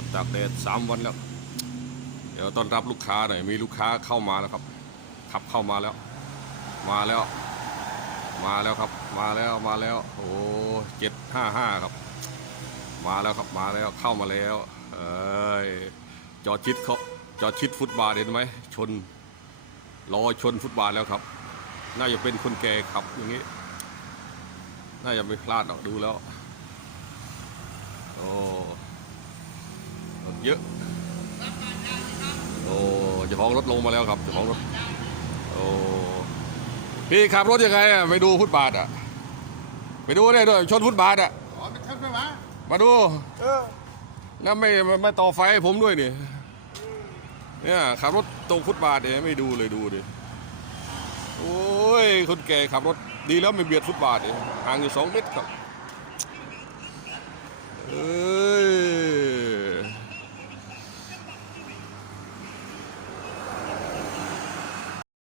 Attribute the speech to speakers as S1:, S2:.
S1: ดตากแดดสามวันแล้ว เดี๋ยวต้อนรับลูกค้าหน่อยมีลูกค้าเข้ามาแล้วครับขับเข้ามาแล้ว มาแล้ว มาแล้วครับ มาแล้วมาแล้ว โอ้เจ็ดห้าห้าครับ มาแล้วครับมาแล้วเข้ามาแล้ว เอ้ยจอดชิดเขาจอดชิดฟุตบาทเห็นไหมชนรอชนฟุตบาทแล้วครับ น่าจะเป็นคนแก่ขับอย่างนี้ น่าจะไม่พลาดหรอกดูแล้ว โอ้ เยอะ โอ้เจ้าของรถลงมาแล้วครับเจ้าของรถ โอ้พี่ขับรถยังไงอะไปดูฟุตบาทอะ ไปดูได้ด้วยชนฟุตบาทอะ
S2: อ๋อไม่ทันไหมวะ
S1: มาดู
S2: เออ
S1: แล้วไม่ไม่ไม่ต่อไฟให้ผมด้วยนี่เนี่ยขับรถตรงฟุตบาทเนี่ยไม่ดูเลยดูดิโอ้ยคนแก่ขับรถดีแล้วไม่เบียดฟุตบาทเนี่ยห่างอยู่สองเมตรครับเออ